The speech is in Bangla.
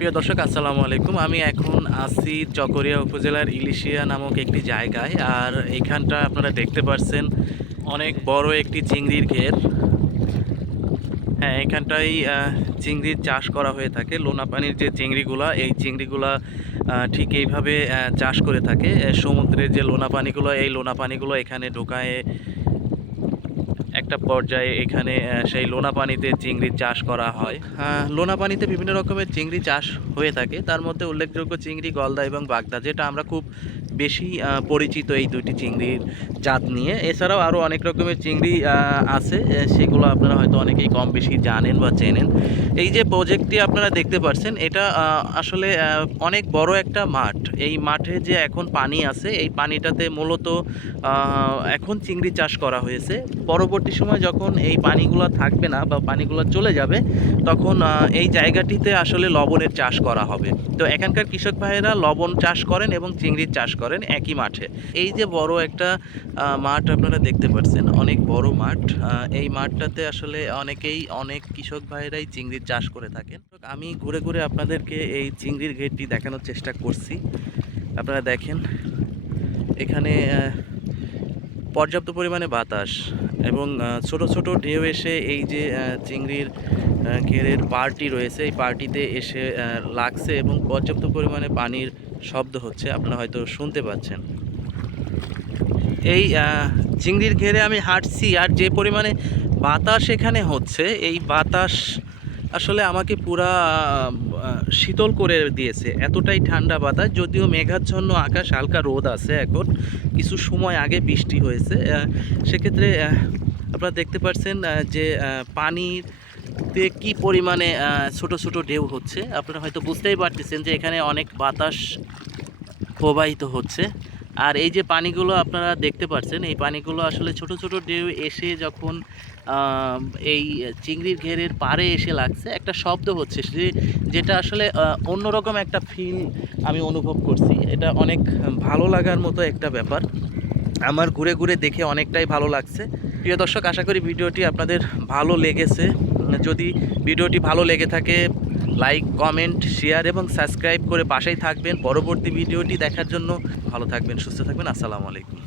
প্রিয় দর্শক, আসসালামু আলাইকুম। আমি এখন আছি চকরিয়া উপজেলার ইলিশিয়া নামক একটি জায়গায়, আর এইখানটা আপনারা দেখতে পাচ্ছেন অনেক বড় একটি চিংড়ির ঘের। হ্যাঁ এখানটাই চিংড়ির চাষ করা হয়ে থাকে। লোনা পানির যে চিংড়িগুলা, এই চিংড়িগুলা ঠিক এইভাবে চাষ করে থাকে। সমুদ্রের যে লোনা পানিগুলো, এই লোনা পানিগুলো এখানে ঢোকায়। একটা পর্যায়ে এখানে সেই লোনা পানিতে চিংড়ি চাষ করা হয়। লোনা পানিতে বিভিন্ন রকমের চিংড়ি চাষ হয়ে থাকে। তার মধ্যে উল্লেখযোগ্য চিংড়ি গলদা এবং বাগদা, যেটা আমরা খুব বেশি পরিচিত এই দুইটি চিংড়ির জাত নিয়ে। এছাড়াও আরও অনেক রকমের চিংড়ি আছে সেগুলো আপনারা হয়তো অনেকেই কম বেশি জানেন বা চেনেন। এই যে প্রজেক্টটি আপনারা দেখতে পাচ্ছেন এটা আসলে অনেক বড় একটা মাঠ। এই মাঠে যে এখন পানি আছে, এই পানিটাতে মূলত এখন চিংড়ি চাষ করা হয়েছে। পরবর্তী সময় যখন এই পানিগুলো থাকবে না বা পানিগুলো চলে যাবে, তখন এই জায়গাটিতে আসলে লবণের চাষ করা হবে। তো এখানকার কৃষক ভাইয়েরা লবণ চাষ করেন এবং চিংড়ির চাষ করেন একই মাঠে। এই যে বড় একটা মাঠ আপনারা দেখতে পাচ্ছেন অনেক বড় মাঠ। এই মাঠটাতে আসলে অনেকেই, অনেক কৃষক ভাইয়েরাই চিংড়ির চাষ করে থাকেন। আমি ঘুরে ঘুরে আপনাদেরকে এই চিংড়ির ঘেরটি দেখানোর চেষ্টা করছি। আপনারা দেখেন, এখানে পর্যাপ্ত পরিমাণে বাতাস এবং ছোট ছোট ঢেউ এসে এই যে চিংড়ির ঘেরের পার্টি রয়েছে, এই পার্টিতে এসে লাগছে এবং পর্যাপ্ত পরিমাণে পানির শব্দ হচ্ছে, আপনারা হয়তো শুনতে পাচ্ছেন। এই চিংড়ির ঘেরে আমি হাঁটছি, আর যে পরিমাণে বাতাস এখানে হচ্ছে, এই বাতাস আসলে আমাকে পুরা শীতল করে দিয়েছে। এতটাই ঠান্ডা বাতাস, যদিও মেঘাচ্ছন্ন আকাশ, হালকা রোদ আছে এখন। কিছু সময় আগে বৃষ্টি হয়েছে। সেক্ষেত্রে আপনারা দেখতে পাচ্ছেন যে পানির তে কি পরিমাণে ছোট ছোট ঢেউ হচ্ছে। আপনারা হয়তো বুঝতেই পারতেছেন যে এখানে অনেক বাতাস প্রবাহিত হচ্ছে। আর এই যে পানিগুলো আপনারা দেখতে পাচ্ছেন এই পানিগুলো আসলে ছোট ছোট ঢেউ এসে যখন এই চিংড়ির ঘেরের পাড়ে এসে লাগছে, একটা শব্দ হচ্ছে সে যেটা আসলে অন্যরকম একটা ফিল আমি অনুভব করছি। এটা অনেক ভালো লাগার মতো একটা ব্যাপার। আমার ঘুরে ঘুরে দেখে অনেকটাই ভালো লাগছে। প্রিয় দর্শক, আশা করি ভিডিওটি আপনাদের ভালো লেগেছে। যদি ভিডিওটি ভালো লেগে থাকে লাইক কমেন্ট শেয়ার এবং সাবস্ক্রাইব করে পাশেই থাকবেন। পরবর্তী ভিডিওটি দেখার জন্য ভালো থাকবেন, সুস্থ থাকবেন। আসসালামু আলাইকুম।